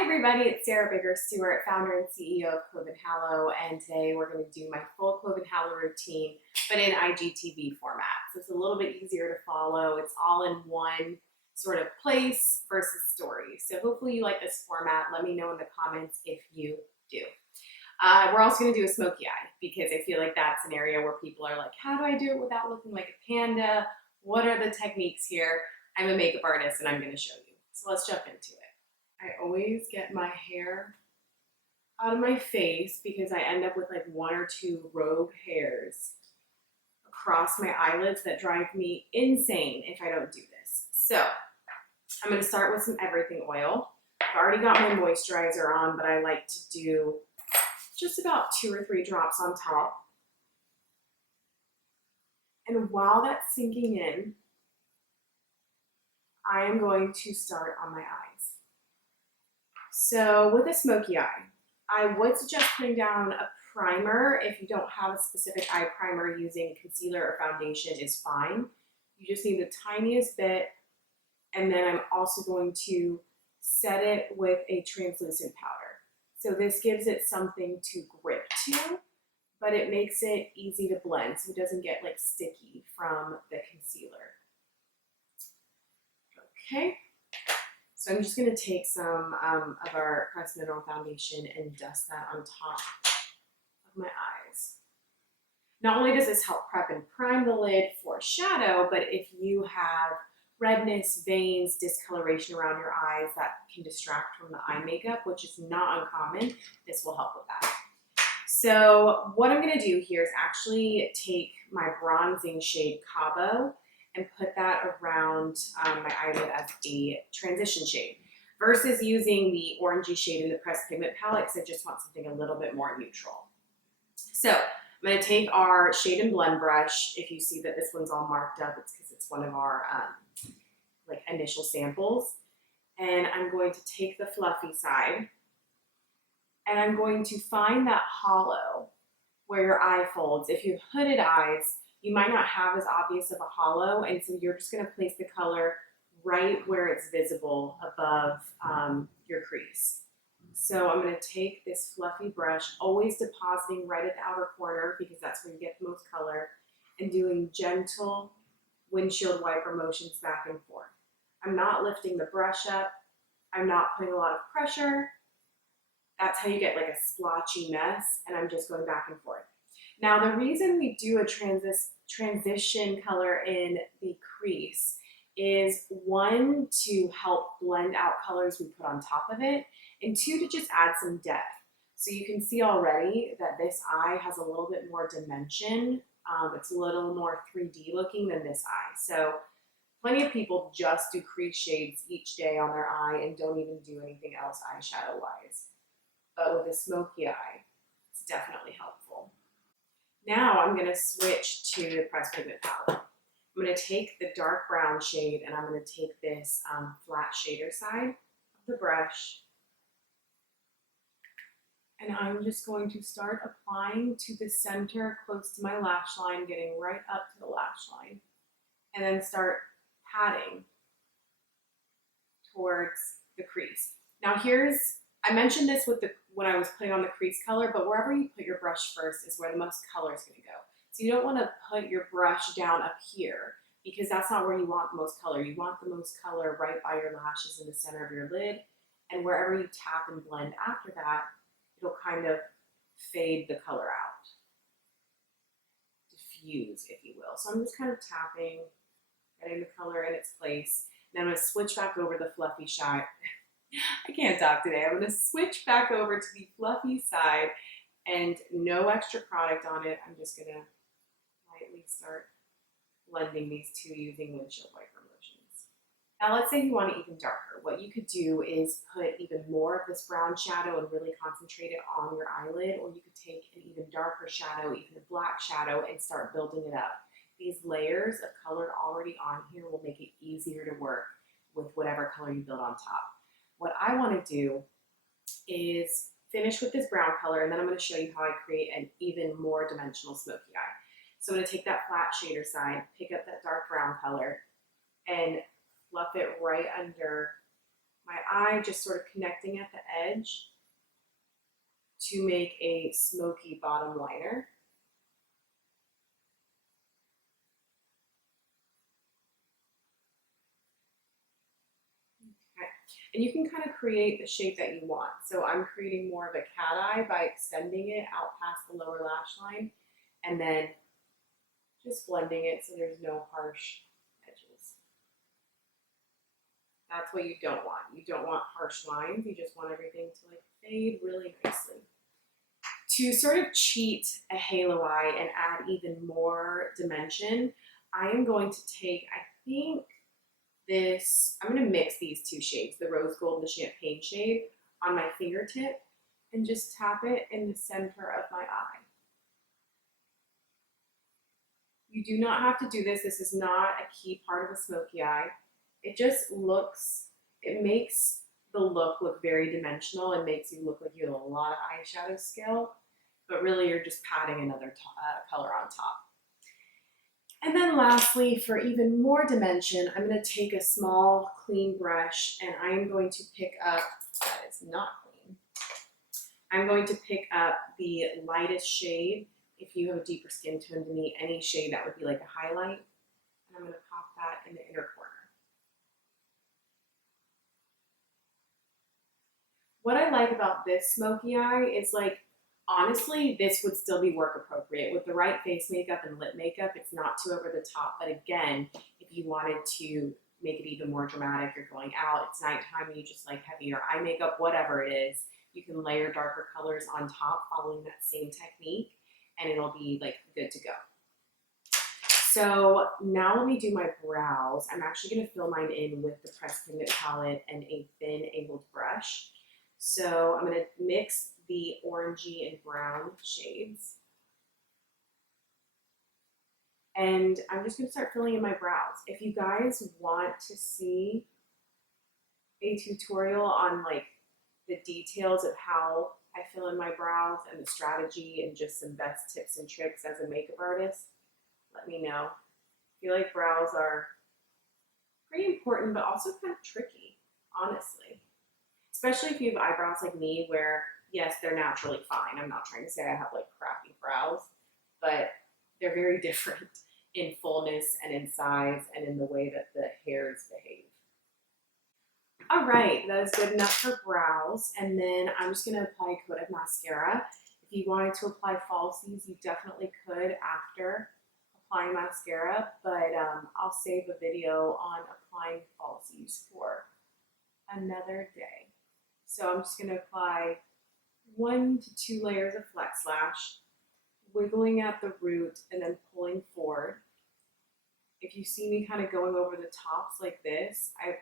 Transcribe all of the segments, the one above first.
Hi everybody, it's Sarah Biggers-Stewart, founder and CEO of CLOVE and HALLOW, and today we're going to do my full CLOVE and HALLOW routine, but in IGTV format. So it's a little bit easier to follow. It's all in one sort of place versus story. So hopefully you like this format. Let me know in the comments if you do. We're also going to do a Smokey Eye because I feel like that's an area where people are like, how do I do it without looking like a panda? What are the techniques here? I'm a makeup artist and I'm going to show you. So let's jump into it. I always get my hair out of my face because I end up with like one or two rogue hairs across my eyelids that drive me insane if I don't do this. So I'm going to start with some everything oil. I've already got my moisturizer on, but I like to do just about 2 or 3 drops on top. And while that's sinking in, I am going to start on my eyes. So with a smoky eye, I would suggest putting down a primer. If you don't have a specific eye primer, using concealer or foundation is fine. You just need the tiniest bit, and then I'm also going to set it with a translucent powder. So this gives it something to grip to, but it makes it easy to blend so it doesn't get like sticky from the concealer. Okay. So I'm just going to take some of our pressed mineral foundation and dust that on top of my eyes. Not only does this help prep and prime the lid for shadow, but if you have redness, veins, discoloration around your eyes that can distract from the eye makeup, which is not uncommon, this will help with that. So what I'm going to do here is actually take my bronzing shade Cabo and put that around my eyelid as a transition shade versus using the orangey shade in the pressed pigment palette because I just want something a little bit more neutral. So I'm going to take our shade and blend brush. If you see that this one's all marked up, it's because it's one of our like initial samples. And I'm going to take the fluffy side and I'm going to find that hollow where your eye folds. If you have hooded eyes, you might not have as obvious of a hollow, and so you're just going to place the color right where it's visible above your crease. So I'm going to take this fluffy brush, always depositing right at the outer corner because that's where you get the most color, and doing gentle windshield wiper motions back and forth. I'm not lifting the brush up. I'm not putting a lot of pressure. That's how you get like a splotchy mess, and I'm just going back and forth. Now, the reason we do a transition color in the crease is 1, to help blend out colors we put on top of it, and 2, to just add some depth. So you can see already that this eye has a little bit more dimension. It's a little more 3D looking than this eye. So plenty of people just do crease shades each day on their eye and don't even do anything else eyeshadow-wise. But with a smoky eye, it's definitely helpful. Now I'm going to switch to the pressed pigment palette. I'm going to take the dark brown shade and I'm going to take this flat shader side of the brush. And I'm just going to start applying to the center close to my lash line, getting right up to the lash line. And then start patting towards the crease. Now I mentioned this when I was putting on the crease color, but wherever you put your brush first is where the most color is going to go. So you don't want to put your brush down up here because that's not where you want the most color. You want the most color right by your lashes in the center of your lid, and wherever you tap and blend after that, it'll kind of fade the color out. Diffuse, if you will. So I'm just kind of tapping, getting the color in its place. Then I'm going to switch back over the fluffy side. I can't talk today. I'm going to switch back over to the fluffy side and no extra product on it. I'm just going to lightly start blending these two using windshield wiper motions. Now let's say you want it even darker. What you could do is put even more of this brown shadow and really concentrate it on your eyelid, or you could take an even darker shadow, even a black shadow, and start building it up. These layers of color already on here will make it easier to work with whatever color you build on top. What I want to do is finish with this brown color, and then I'm going to show you how I create an even more dimensional smoky eye. So I'm going to take that flat shader side, pick up that dark brown color, and fluff it right under my eye, just sort of connecting at the edge to make a smoky bottom liner. And you can kind of create the shape that you want. So I'm creating more of a cat eye by extending it out past the lower lash line and then just blending it so there's no harsh edges. That's what you don't want. You don't want harsh lines. You just want everything to like fade really nicely. To sort of cheat a halo eye and add even more dimension, I am going to take, I think, I'm going to mix these two shades, the rose gold and the champagne shade, on my fingertip and just tap it in the center of my eye. You do not have to do this. This is not a key part of a smoky eye. It just looks, it makes the look very dimensional and makes you look like you have a lot of eyeshadow skill, but really you're just patting another color on top. And then lastly, for even more dimension, I'm going to take a small clean brush and I'm going to pick up, that is not clean, I'm going to pick up the lightest shade. If you have a deeper skin tone to me, any shade that would be like a highlight, and I'm going to pop that in the inner corner. What I like about this smoky eye is like, honestly, this would still be work appropriate. With the right face makeup and lip makeup, it's not too over the top. But again, if you wanted to make it even more dramatic, you're going out, it's nighttime, and you just like heavier eye makeup, whatever it is, you can layer darker colors on top following that same technique, and it'll be like good to go. So now let me do my brows. I'm actually going to fill mine in with the pressed pigment palette and a thin angled brush. So I'm going to mix the orangey and brown shades. And I'm just going to start filling in my brows. If you guys want to see a tutorial on like the details of how I fill in my brows and the strategy and just some best tips and tricks as a makeup artist, let me know. I feel like brows are pretty important, but also kind of tricky, honestly. Especially if you have eyebrows like me where, yes, they're naturally fine. I'm not trying to say I have like crappy brows, but they're very different in fullness and in size and in the way that the hairs behave. All right, that is good enough for brows. And then I'm just gonna apply a coat of mascara. If you wanted to apply falsies, you definitely could after applying mascara, but I'll save a video on applying falsies for another day. So I'm just going to apply 1 to 2 layers of flex lash, wiggling at the root and then pulling forward. If you see me kind of going over the tops like this, I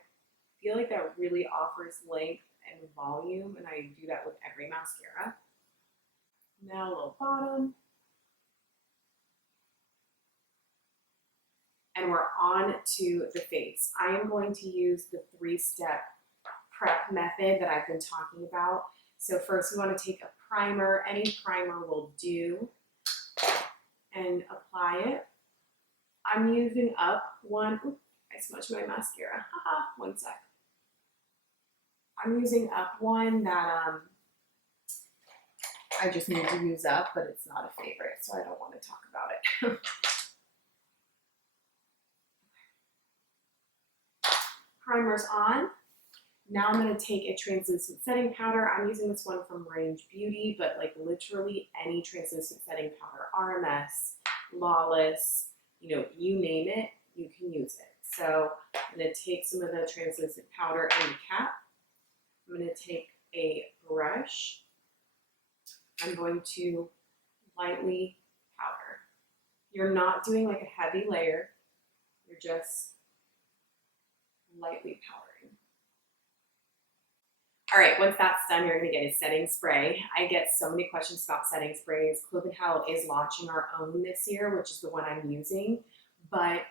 feel like that really offers length and volume, and I do that with every mascara. Now a little bottom. And we're on to the face. I am going to use the 3-step prep method that I've been talking about. So first you want to take a primer, any primer will do, and apply it. I'm using up one, oops, I smudged my mascara, haha, one sec. I'm using up one that I just need to use up, but it's not a favorite, so I don't want to talk about it. Primer's on. Now I'm going to take a translucent setting powder. I'm using this one from Range Beauty, but like literally any translucent setting powder, RMS, Lawless, you know, you name it, you can use it. So I'm going to take some of the translucent powder in the cap. I'm going to take a brush. I'm going to lightly powder. You're not doing like a heavy layer. You're just lightly powdering. All right, once that's done, you're gonna get a setting spray. I get so many questions about setting sprays. CLOVE and HALLOW is launching our own this year, which is the one I'm using, but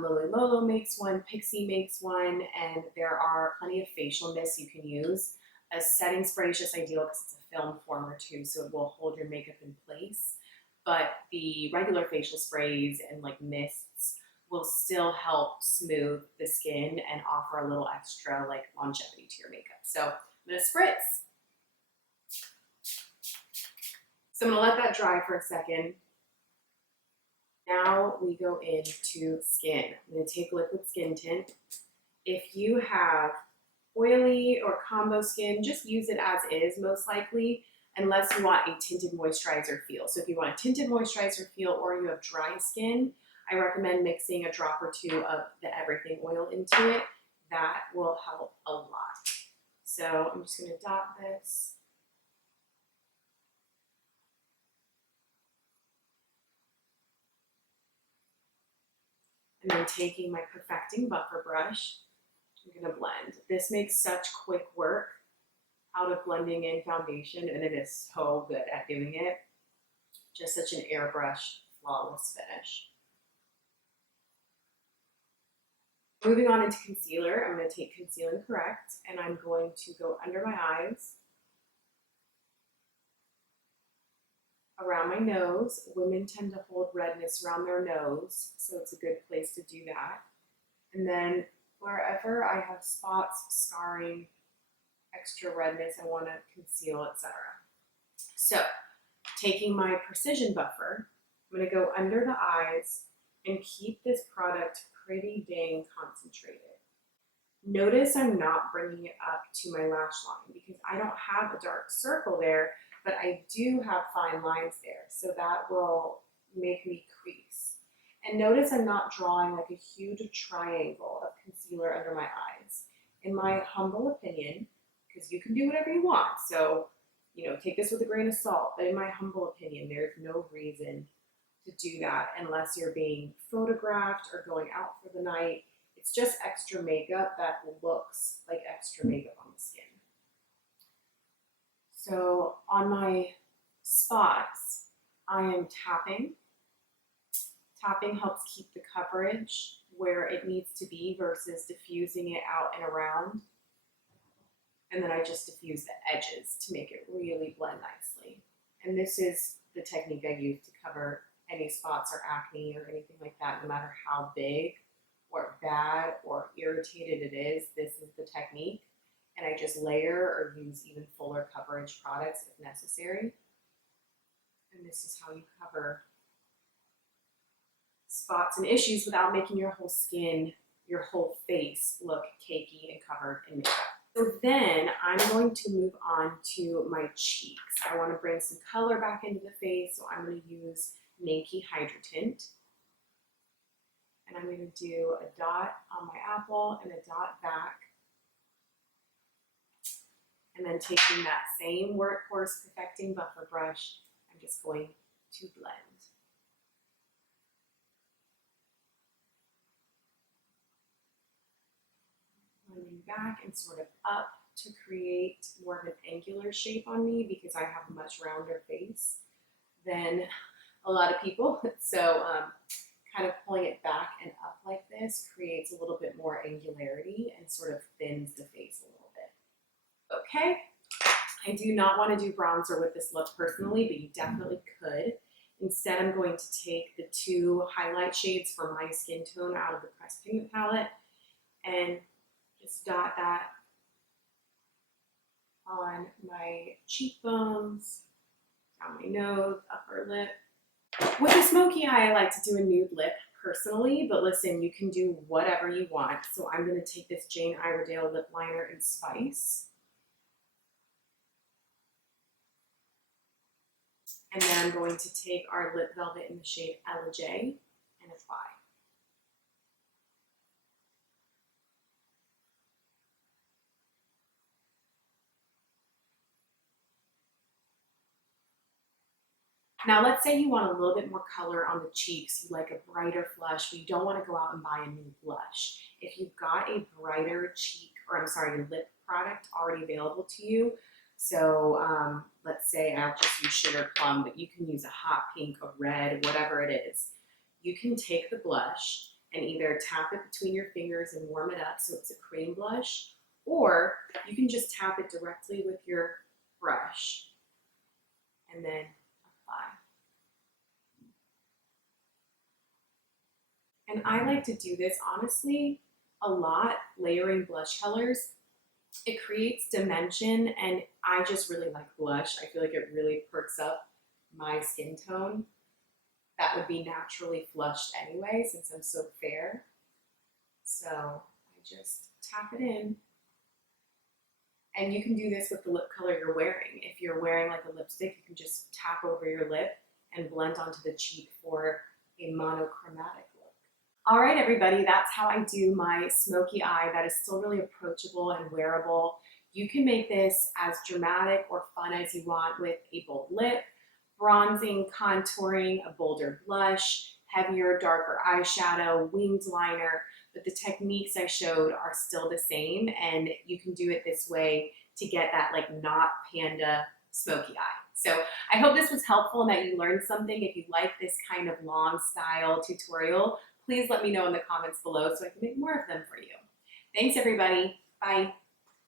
Lily Lolo makes one, Pixie makes one, and there are plenty of facial mists you can use. A setting spray is just ideal because it's a film former too, so it will hold your makeup in place. But the regular facial sprays and like mists will still help smooth the skin and offer a little extra like longevity to your makeup. So I'm gonna spritz. So I'm gonna let that dry for a second. Now we go into skin. I'm gonna take liquid skin tint. If you have oily or combo skin, just use it as is most likely, unless you want a tinted moisturizer feel. So if you want a tinted moisturizer feel or you have dry skin, I recommend mixing a drop or two of the everything oil into it. That will help a lot. So I'm just gonna dot this. And then taking my perfecting buffer brush, I'm gonna blend. This makes such quick work out of blending in foundation, and it is so good at doing it. Just such an airbrush, flawless finish. Moving on into concealer, I'm going to take Conceal and Correct, and I'm going to go under my eyes, around my nose. Women tend to hold redness around their nose, so it's a good place to do that. And then wherever I have spots, scarring, extra redness, I want to conceal, etc. So taking my Precision Buffer, I'm going to go under the eyes and keep this product pretty dang concentrated. Notice I'm not bringing it up to my lash line because I don't have a dark circle there, but I do have fine lines there, so that will make me crease. And notice I'm not drawing like a huge triangle of concealer under my eyes. In my humble opinion, because you can do whatever you want, so take this with a grain of salt, but in my humble opinion, there's no reason to do that unless you're being photographed or going out for the night. It's just extra makeup that looks like extra makeup on the skin. So on my spots, I am tapping. Tapping helps keep the coverage where it needs to be versus diffusing it out and around. And then I just diffuse the edges to make it really blend nicely. And this is the technique I use to cover any spots or acne or anything like that, no matter how big or bad or irritated it is. This is the technique. And I just layer or use even fuller coverage products if necessary. And this is how you cover spots and issues without making your whole skin, your whole face look cakey and covered in makeup. So then I'm going to move on to my cheeks. I want to bring some color back into the face, so I'm going to use Nakey Hydra Tint. And I'm going to do a dot on my apple and a dot back. And then taking that same Workhorse Perfecting Buffer brush, I'm just going to blend. Blending back and sort of up to create more of an angular shape on me because I have a much rounder face than a lot of people. So kind of pulling it back and up like this creates a little bit more angularity and sort of thins the face a little bit. Okay, I do not want to do bronzer with this look personally, but you definitely could. Instead, I'm going to take the two highlight shades for my skin tone out of the Pressed Pigment palette and just dot that on my cheekbones, down my nose, upper lip. With a Smokey Eye, I like to do a nude lip personally, but listen, you can do whatever you want. So I'm going to take this Jane Iredale lip liner in Spice. And then I'm going to take our Lip Velvet in the shade Ella J and apply. Now let's say you want a little bit more color on the cheeks, you like a brighter flush, but you don't want to go out and buy a new blush. If you've got a brighter cheek, or I'm sorry, lip product already available to you, so let's say I'll just use Sugar Plum, but you can use a hot pink, a red, whatever it is. You can take the blush and either tap it between your fingers and warm it up so it's a cream blush, or you can just tap it directly with your brush and then apply. And I like to do this, honestly, a lot, layering blush colors. It creates dimension, and I just really like blush. I feel like it really perks up my skin tone that would be naturally flushed anyway since I'm so fair. So I just tap it in. And you can do this with the lip color you're wearing. If you're wearing like a lipstick, you can just tap over your lip and blend onto the cheek for a monochromatic look. All right, everybody, that's how I do my smoky eye. That is still really approachable and wearable. You can make this as dramatic or fun as you want with a bold lip, bronzing, contouring, a bolder blush, heavier, darker eyeshadow, winged liner, but the techniques I showed are still the same, and you can do it this way to get that like not panda smoky eye. So I hope this was helpful and that you learned something. If you like this kind of long style tutorial, please let me know in the comments below so I can make more of them for you. Thanks, everybody. Bye.